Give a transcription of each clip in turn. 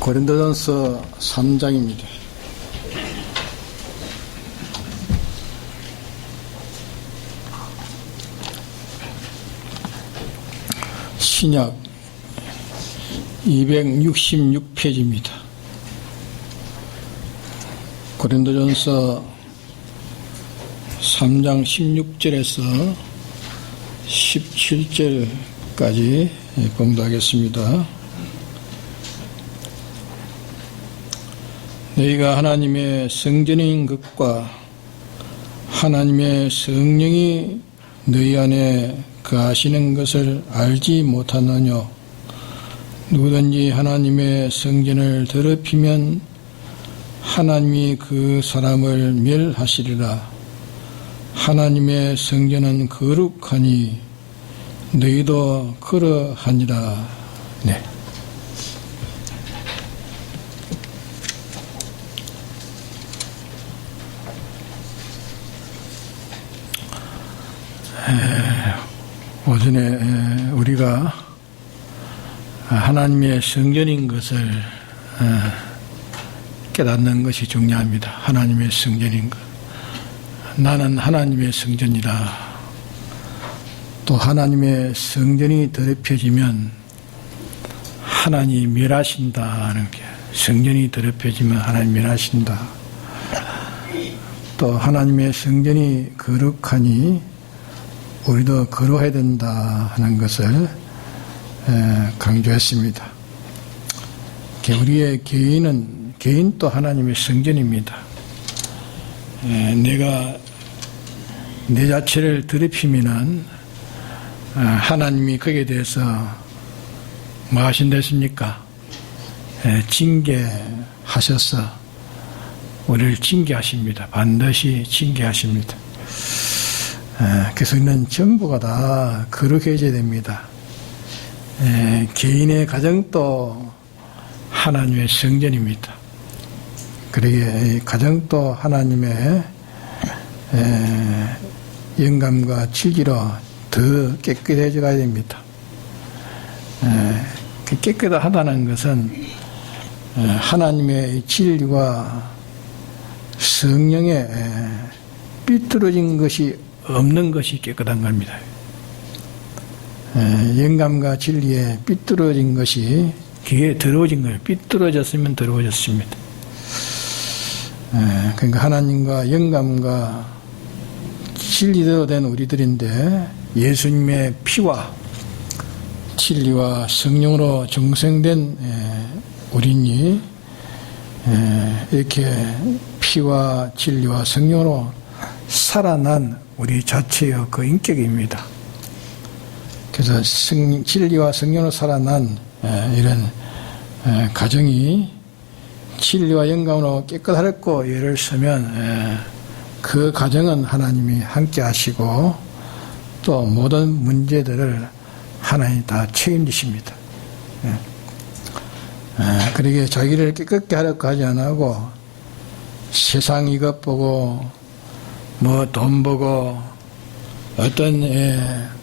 고린도전서 3장입니다. 신약 266페이지입니다. 고린도전서 3장 16절에서 17절까지 봉독하겠습니다. 너희가 하나님의 성전인 것과 하나님의 성령이 너희 안에 거하시는 것을 알지 못하느뇨. 누구든지 하나님의 성전을 더럽히면 하나님이 그 사람을 멸하시리라. 하나님의 성전은 거룩하니 너희도 그러하니라. 네. 오전에 우리가 하나님의 성전인 것을 깨닫는 것이 중요합니다. 하나님의 성전인 것. 나는 하나님의 성전이다. 또 하나님의 성전이 더럽혀지면 하나님이 멸하신다는 게, 성전이 더럽혀지면 하나님 멸하신다. 또 하나님의 성전이 거룩하니 우리도 거룩해야 된다 하는 것을 강조했습니다. 우리의 개인도 하나님의 성전입니다. 내가 내 자체를 더럽히면은 하나님이 거기에 대해서 뭐 하신댔습니까? 징계하셔서 우리를 징계하십니다. 반드시 징계하십니다. 그래서 우리는 전부가 다 거룩해져야 됩니다. 개인의 가정도 하나님의 성전입니다. 그러기에 가정도 하나님의 영감과 진리로 더 깨끗해져 가야 됩니다. 깨끗하다는 것은 하나님의 진리와 성령의 삐뚤어진 것이 없는 것이 깨끗한 겁니다. 영감과 진리에 삐뚤어진 것이 귀에 더러워진 거예요. 삐뚤어졌으면 더러워졌습니다. 그러니까 하나님과 영감과 진리대로 된 우리들인데 예수님의 피와 진리와 성령으로 정생된 우리니 이렇게 피와 진리와 성령으로 살아난 우리 자체의 그 인격입니다. 그래서 진리와 성령으로 살아난 이런 가정이 진리와 영감으로 깨끗하고 예를 서면 그 가정은 하나님이 함께 하시고 또 모든 문제들을 하나님이 다 책임지십니다. 그러기에 자기를 깨끗게 하려고 하지 않고 세상 이것 보고 뭐 돈 보고 어떤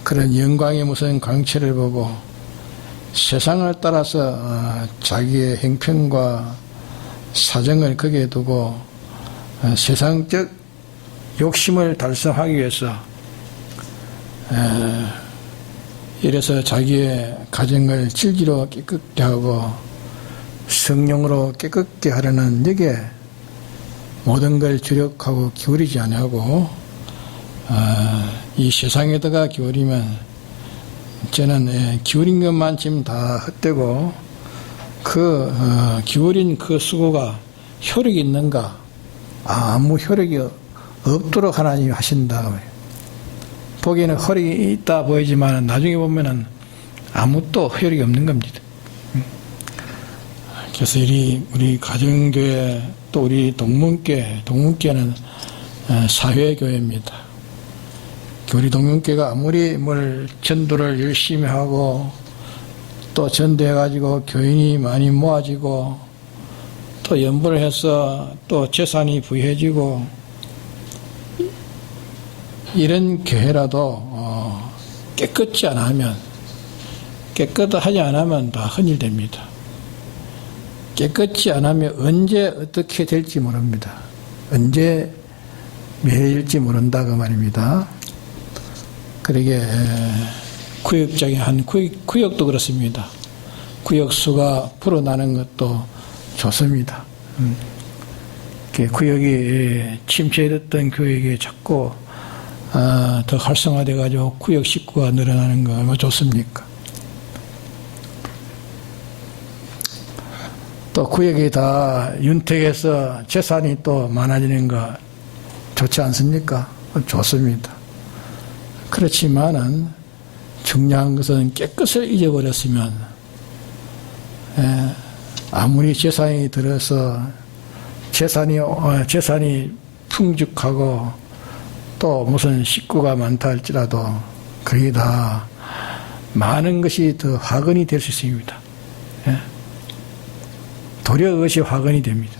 그런 영광의 무슨 광채를 보고 세상을 따라서 자기의 행편과 사정을 거기에 두고 세상적 욕심을 달성하기 위해서 이래서 자기의 가정을 진리로 깨끗게 하고 성령으로 깨끗게 하려는 여기에 모든 걸 주력하고 기울이지 아니하고 이 세상에다가 기울이면 저는 기울인 것만 지금 다 헛되고 기울인 그 수고가 효력이 있는가? 아무 효력이 없도록 하나님이 하신다. 보기에는 효력이 있다 보이지만 나중에 보면은 아무것도 효력이 없는 겁니다. 그래서 우리 가정교회 또 우리 동문교회는 사회교회입니다. 우리 동문교회가 아무리 전도를 열심히 하고 또 전도해가지고 교인이 많이 모아지고 또 연보를 해서 또 재산이 부여해지고 이런 교회라도 깨끗하지 않으면 다 헌일됩니다. 깨끗이 안 하면 언제 어떻게 될지 모릅니다. 언제 멸해질지 모른다 그 말입니다. 그러게 구역장의 한 구역도 그렇습니다. 구역수가 불어나는 것도 좋습니다. 구역이 침체됐던 구역이 자꾸 더 활성화돼 가지고 구역 식구가 늘어나는 거 얼마나 좋습니까? 또 구역이 다 윤택해서 재산이 또 많아지는 거 좋지 않습니까? 좋습니다. 그렇지만은 중요한 것은 깨끗을 잊어버렸으면 아무리 재산이 들어서 재산이 풍족하고 또 무슨 식구가 많다 할지라도 그게 다 많은 것이 더 화근이 될 수 있습니다. 도리어 그것이 화근이 됩니다.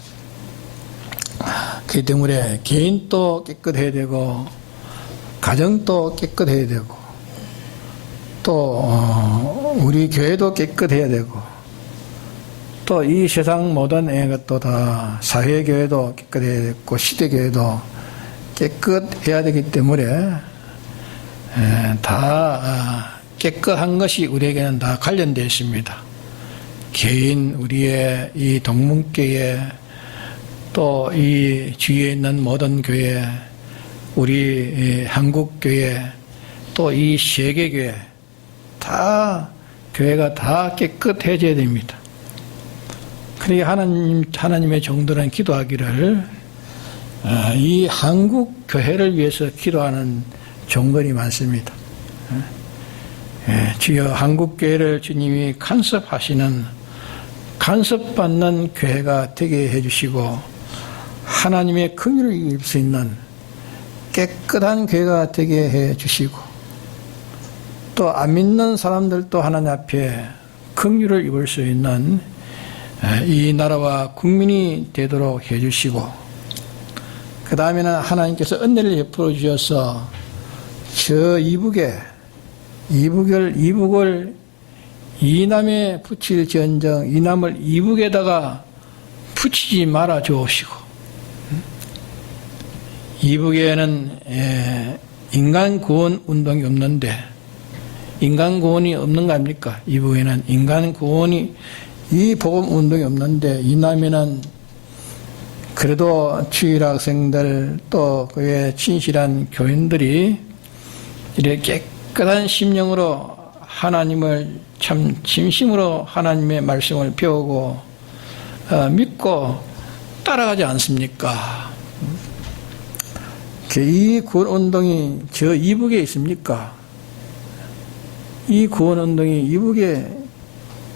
그렇기 때문에 개인도 깨끗해야 되고 가정도 깨끗해야 되고 또 우리 교회도 깨끗해야 되고 또 이 세상 모든 것도 다 사회교회도 깨끗해야 되고 시대교회도 깨끗해야 되기 때문에 다 깨끗한 것이 우리에게는 다 관련되어 있습니다. 개인 우리의 이 동문교회 또 이 주위에 있는 모든 교회 우리 한국교회 또 이 세계교회 다 교회가 다 깨끗해져야 됩니다. 그러니까 하나님의 종들은 기도하기를 이 한국 교회를 위해서 기도하는 종들이 많습니다. 주여 한국 교회를 주님이 간섭받는 교회가 되게 해주시고 하나님의 긍휼을 입을 수 있는 깨끗한 교회가 되게 해주시고 또 안 믿는 사람들도 하나님 앞에 긍휼을 입을 수 있는 이 나라와 국민이 되도록 해주시고 그 다음에는 하나님께서 은혜를 베풀어 주셔서 저 이북을 이남에 붙일지언정 이남을 이북에다가 붙이지 말아 주옵시고 이북에는 인간 구원 운동이 없는데 인간 구원이 없는 거 아닙니까? 이북에는 인간 구원이 이 복음 운동이 없는데 이남에는 그래도 주일 학생들 또 그의 진실한 교인들이 이렇게 깨끗한 심령으로 하나님을 참 진심으로 하나님의 말씀을 배우고 믿고 따라가지 않습니까? 이 구원 운동이 저 이북에 있습니까? 이 구원 운동이 이북에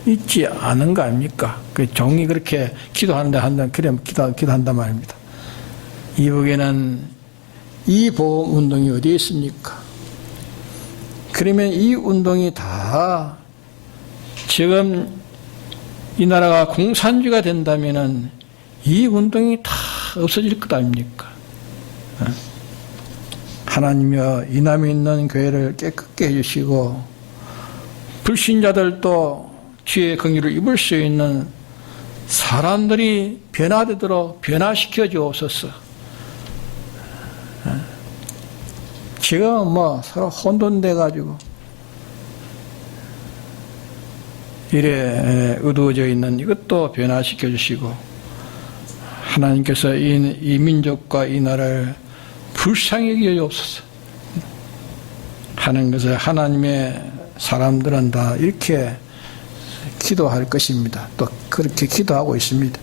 있지 않은 거 아닙니까? 그 종이 그렇게 그래 기도한단 말입니다. 이북에는 이 보험 운동이 어디에 있습니까? 그러면 이 운동이 다 지금 이 나라가 공산주의가 된다면은 이 운동이 다 없어질 것 아닙니까? 하나님여 이남에 있는 교회를 깨끗게 해주시고 불신자들도 주의 긍휼을 입을 수 있는 사람들이 변화되도록 변화시켜 주옵소서. 지금 서로 혼돈돼 가지고 이래 어두워져 있는 이것도 변화시켜 주시고 하나님께서 이 민족과 이 나라를 불쌍히 여겨 주옵소서 하는 것을 하나님의 사람들은 다 이렇게 기도할 것입니다. 또 그렇게 기도하고 있습니다.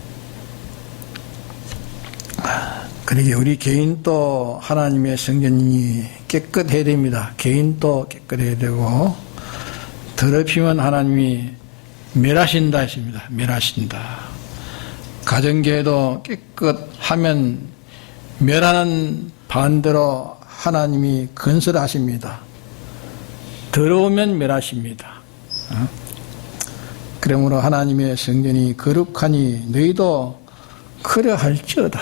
그러게 우리 개인도 하나님의 성전이 깨끗해야 됩니다. 개인도 깨끗해야 되고 더럽히면 하나님이 멸하신다 했습니다. 멸하신다. 가정교회도 깨끗하면 멸하는 반대로 하나님이 건설하십니다. 더러우면 멸하십니다. 그러므로 하나님의 성전이 거룩하니 너희도 그러할지어다.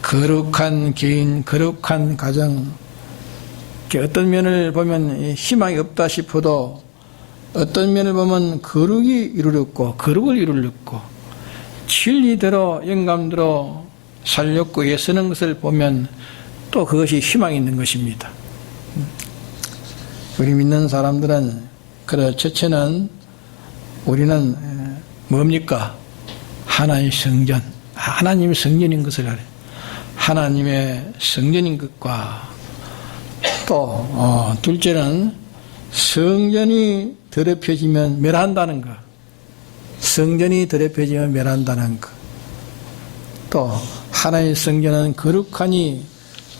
거룩한 개인, 거룩한 가정. 어떤 면을 보면 희망이 없다 싶어도 어떤 면을 보면 거룩이 이루렸고 거룩을 이루렸고 진리대로 영감대로 살렸고 애쓰는 것을 보면 또 그것이 희망이 있는 것입니다. 우리 믿는 사람들은 그래 첫째는 우리는 뭡니까? 하나님의 성전, 하나님의 성전인 것을 알아요. 하나님의 성전인 것과 또 둘째는 성전이 더럽혀지면 멸한다는 것. 성전이 더럽혀지면 멸한다는 것. 또 하나님의 성전은 거룩하니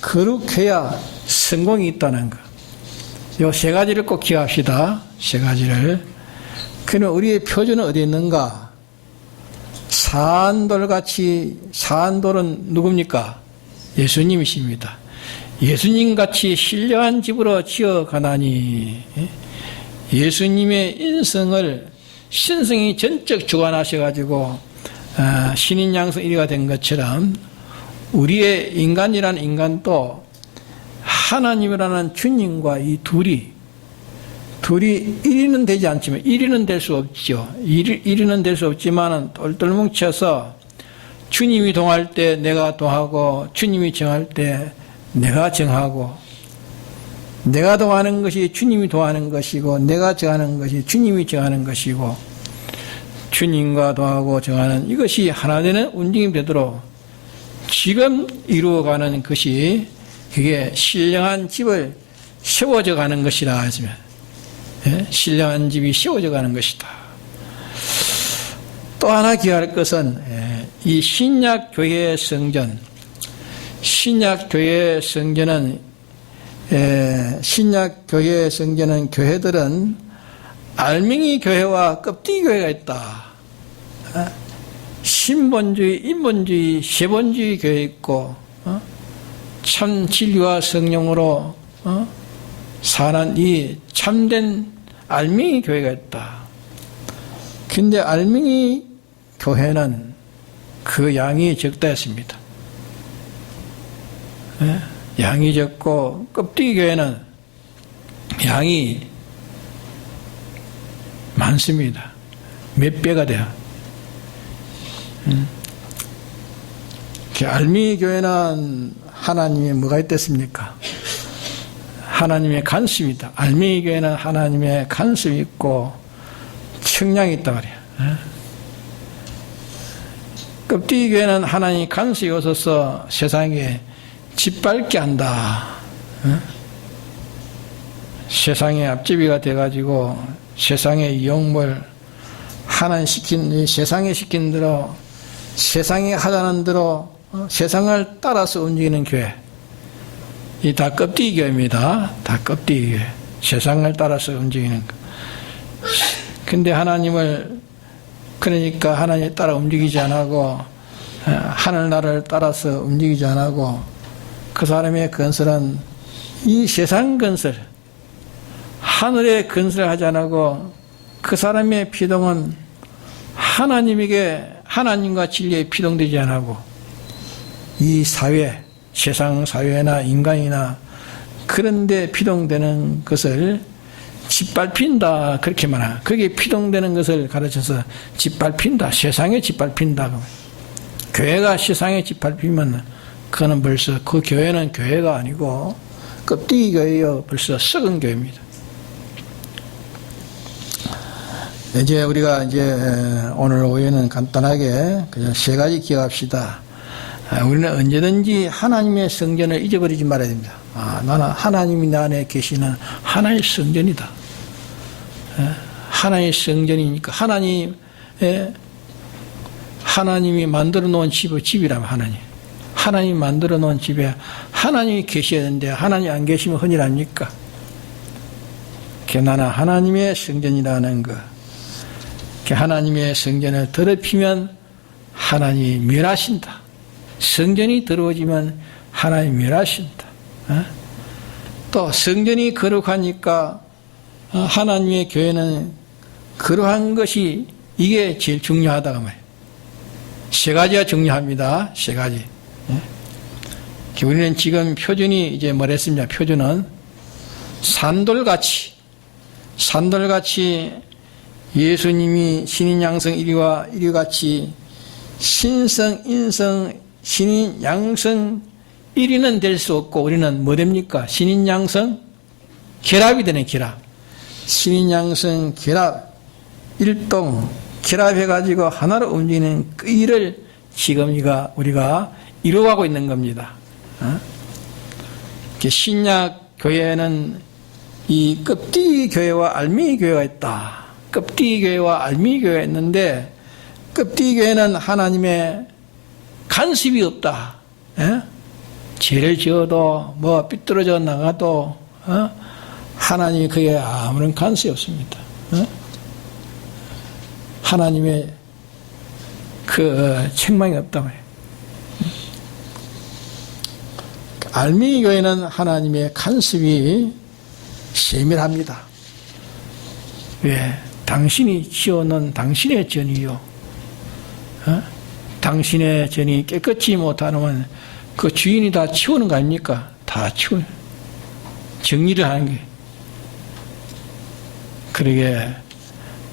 거룩해야 성공이 있다는 것. 요 세 가지를 꼭 기억합시다. 세 가지를. 그러면 우리의 표준은 어디 있는가? 산돌같이, 산돌은 누굽니까? 예수님이십니다. 예수님같이 신령한 집으로 지어가나니 예수님의 인성을 신성이 전적 주관하셔가지고 신인 양성 1위가 된 것처럼 우리의 인간이라는 인간도 하나님이라는 주님과 이 둘이 1위는 되지 않지만 1위는 될 수 없죠. 1위는 될 수 없지만 똘똘 뭉쳐서 주님이 동할 때 내가 동하고 주님이 정할 때 내가 정하고 내가 동하는 것이 주님이 동하는 것이고 내가 정하는 것이 주님이 정하는 것이고 주님과 동하고 정하는 이것이 하나 되는 움직임이 되도록 지금 이루어가는 것이 그게 신령한 집을 세워져 가는 것이라 하시면 신령한 집이 세워져 가는 것이다. 또 하나 기억할 것은 이 신약교회의 성전, 신약교회의 성전은 교회들은 알맹이 교회와 껍데기 교회가 있다. 신본주의, 인본주의, 세본주의 교회 있고 참 진리와 성령으로 사는 이 참된 알맹이 교회가 있다. 근데 알맹이 교회는 그 양이 적다 했습니다. 양이 적고 껍데기 교회는 양이 많습니다. 몇 배가 돼요. 알맹이 교회는 하나님이 뭐가 있겠습니까? 하나님의 간섭입니다. 알맹이 교회는 하나님의 간섭이 있고 청량이 있다 그래요. 껍데기 교회는 하나님이 간섭이 없어서 세상에 짓밟게 한다. 세상의 앞제비가 돼가지고 세상의 영물 하나님 세상에 시킨 대로 세상에 하자는 대로 세상을 따라서 움직이는 교회. 이 다 껍데기 교회입니다. 다 껍데기 교회. 세상을 따라서 움직이는 거. 근데 하나님을 그러니까 하나님 따라 움직이지 않고 하늘나라를 따라서 움직이지 않고 그 사람의 건설은 이 세상 건설 하늘의 건설을 하지 않고 그 사람의 피동은 하나님에게 하나님과 진리에 피동되지 않고 이 사회 세상 사회나 인간이나 그런데 피동되는 것을 짓밟힌다 그렇게 말하나 거기에 피동되는 것을 가르쳐서 짓밟힌다 세상에 짓밟힌다 교회가 세상에 짓밟히면 그거는 벌써 그 교회는 교회가 아니고 껍데기 교회요 벌써 썩은 교회입니다. 이제 우리가 오늘 오후에는 간단하게 그냥 세 가지 기억합시다. 우리는 언제든지 하나님의 성전을 잊어버리지 말아야 됩니다. 나는 하나님이 내 안에 계시는 하나의 성전이다. 하나의 성전이니까 하나님이 만들어 놓은 집이라면 하나님이 만들어 놓은 집에 하나님이 계셔야 되는데 하나님이 안 계시면 헌일합니까? 나는 하나님의 성전이라는 것. 하나님의 성전을 더럽히면 하나님이 멸하신다. 성전이 더러워지면 하나님이 멸하신다. 또 성전이 거룩하니까 하나님의 교회는 그러한 것이 이게 제일 중요하다고 말이에요. 세 가지가 중요합니다. 세 가지. 우리는 지금 표준이 이제 뭐랬습니까? 표준은 산돌같이 산돌같이 예수님이 신인 양성 1위와 1위 같이 신성, 인성, 신인 양성 1위는 될 수 없고 우리는 뭐 됩니까? 신인 양성 결합이 되네, 결합. 신인 양성 결합, 일동 결합해가지고 하나로 움직이는 그 일을 지금 우리가 이루어가고 있는 겁니다. 신약 교회는 이 껍데기 교회와 알미기 교회가 있다. 껍데기 교회와 알미기 교회가 있는데 껍데기 교회는 하나님의 간섭이 없다. 죄를 지어도 뭐 삐뚤어져 나가도 하나님이 그에 아무런 간섭이 없습니다. 하나님의 그 책망이 없단 말이에요. 알미기 교회는 하나님의 간섭이 세밀합니다. 왜? 당신이 지어놓은 당신의 전이요. 당신의 전이 깨끗이 못하면 그 주인이 다 치우는 거 아닙니까? 다 치워요. 정리를 하는 게. 그러게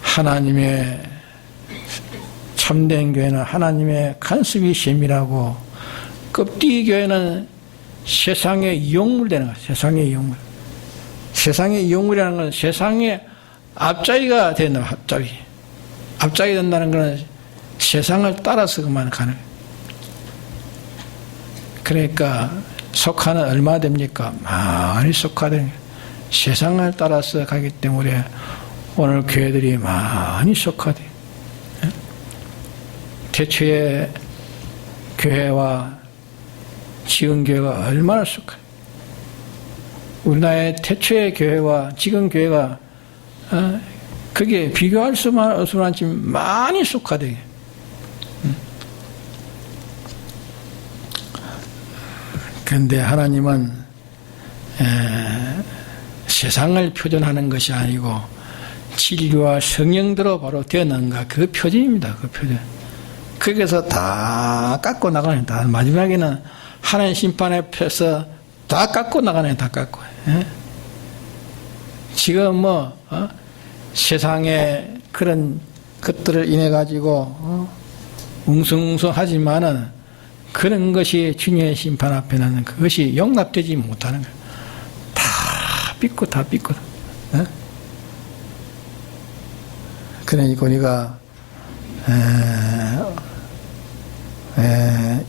하나님의 참된 교회는 하나님의 간섭이 세밀하고 껍데기 교회는 세상의 이용물 되는 거야. 세상의 이용물. 세상의 이용물이라는 건 세상의 앞자리가 된다. 앞자리. 앞자리 된다는 것은 세상을 따라서 그만 가는 거예요. 그러니까 속하는 얼마 됩니까? 많이 속하되는 거예요. 세상을 따라서 가기 때문에 오늘 교회들이 많이 속하돼요. 태초의 교회와 지금 교회가 얼마나 속해요. 우리나라의 태초의 교회와 지금 교회가 그게 비교할 수만 없지만 많이 속하돼요. 그런데 하나님은 세상을 표현하는 것이 아니고 진리와 성령대로 바로 되었는가 그 표준입니다. 그 표준. 거기서 다 깎고 나가는 다 마지막에는 하나님 심판에 펴서 다 깎고 나가네. 다 깎고. 지금 세상에 그런 것들을 인해 가지고 웅성웅성하지만은 그런 것이 주님의 심판 앞에는 그것이 용납되지 못하는 거예요. 다 삐끗 다 삐끗. 그러니까 우리가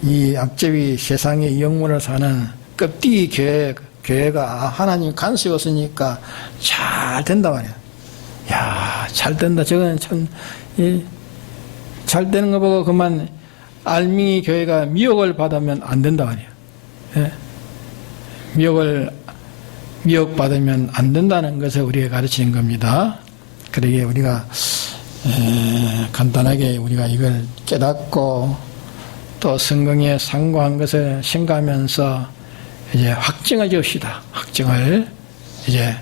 이 앞제비 세상의 영문을 사는 껍데기 교회가 하나님 간섭이 없으니까 잘 된다 말이야. 야, 잘 된다. 저거는 참 잘 되는 거 보고 그만 알미기 교회가 미혹을 받으면 안 된다 말이야. 미혹받으면 안 된다는 것을 우리가 가르치는 겁니다. 그러기에 우리가 간단하게 우리가 이걸 깨닫고 또 성경에 상고한 것을 생각하면서 이제 확증을 지읍시다. 확증을 이제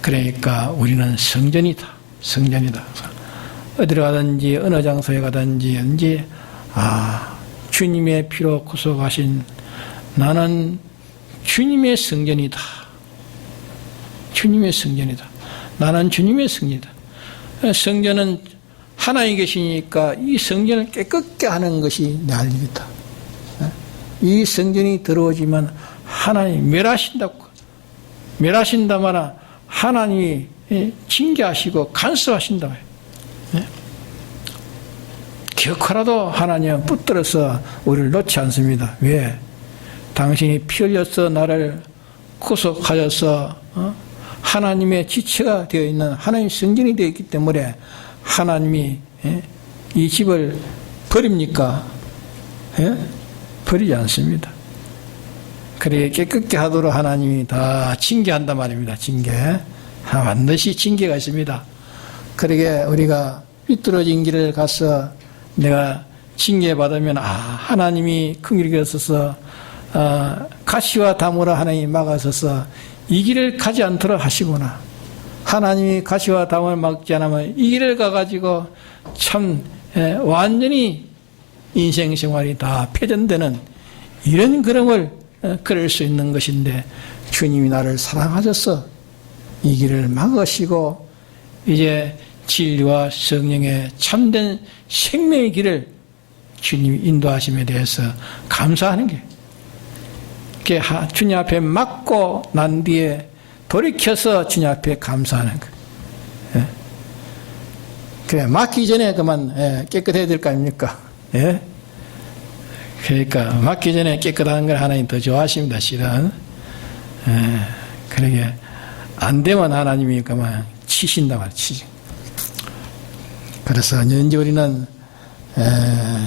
그러니까 우리는 성전이다. 성전이다. 어디를 가든지 어느 장소에 가든지 언제 주님의 피로 구속하신 나는 주님의 성전이다. 주님의 성전이다. 나는 주님의 성전이다. 성전은 하나님이 계시니까 이 성전을 깨끗게 하는 것이 내 할 일이다. 이 성전이 들어오지만 하나님이 멸하신다 마나 하나님이 징계하시고 간섭하신다. 기억하라도 하나님은 붙들어서 우리를 놓지 않습니다. 왜? 당신이 피 흘려서 나를 구속하여서 하나님의 지체가 되어 있는 하나님의 성전이 되어 있기 때문에 하나님이 이 집을 버립니까? 버리지 않습니다. 그래 깨끗게 하도록 하나님이 다 징계한단 말입니다. 징계. 반드시 징계가 있습니다. 그러게 우리가 삐뚤어진 길을 가서 내가 징계받으면 하나님이 긍휼히 여기셔서 가시와 담으로 하나님이 막아서서 이 길을 가지 않도록 하시구나. 하나님이 가시와 담을 막지 않으면 이 길을 가가지고 참 완전히 인생 생활이 다 폐전되는 이런 그림을 그릴 수 있는 것인데 주님이 나를 사랑하셔서 이 길을 막으시고 이제 진리와 성령의 참된 생명의 길을 주님이 인도하심에 대해서 감사하는 게 주님 앞에 맞고 난 뒤에 돌이켜서 주님 앞에 감사하는 거. 예? 그래 맞기 전에 그만 깨끗해야 될 거 아닙니까? 예? 그러니까 맞기 전에 깨끗한 걸 하나님 더 좋아하십니다. 실은. 그러게 안 되면 하나님이 그만 치신다 말이지. 그래서 현재 우리는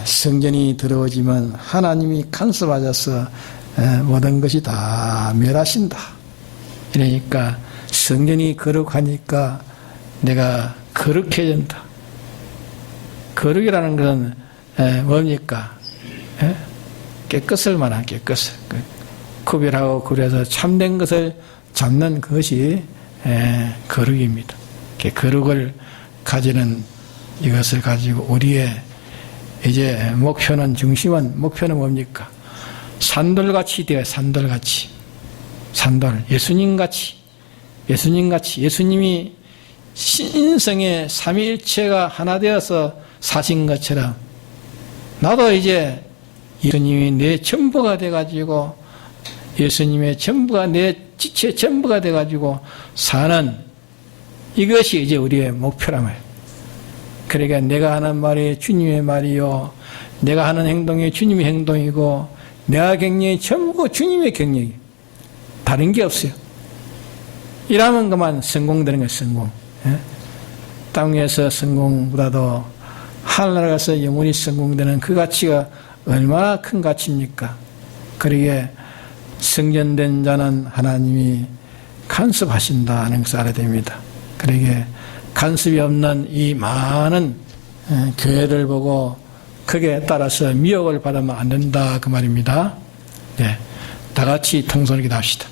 성전이 들어오지만 하나님이 간섭하셔서 모든 것이 다 멸하신다. 그러니까 성전이 거룩하니까 내가 거룩해진다. 거룩이라는 것은 뭡니까? 깨끗을 말한 깨끗을 구별하고 그래서 참된 것을 잡는 것이 거룩입니다. 거룩을 가지는 이것을 가지고 우리의 이제 중심은 목표는 뭡니까? 산돌같이 되어 산돌같이 산돌 예수님같이 예수님이 신성의 삼위일체가 하나 되어서 사신 것처럼 나도 이제 예수님이 내 전부가 돼가지고 예수님의 전부가 내 지체 전부가 돼가지고 사는 이것이 이제 우리의 목표란 말이에요. 그러니까 내가 하는 말이 주님의 말이요, 내가 하는 행동이 주님의 행동이고 내가 경영이 전부 주님의 경영이 다른 게 없어요. 이러면 그만 성공되는 거예요. 성공. 땅에서 성공보다도 하늘나라 가서 영원히 성공되는 그 가치가 얼마나 큰 가치입니까? 그러기에 성전된 자는 하나님이 간섭하신다는 것을 알아야 됩니다. 그러기에 간섭이 없는 이 많은 교회를 보고 거기에 따라서 미혹을 받으면 안 된다 그 말입니다. 네, 다 같이 통성을 기도합시다.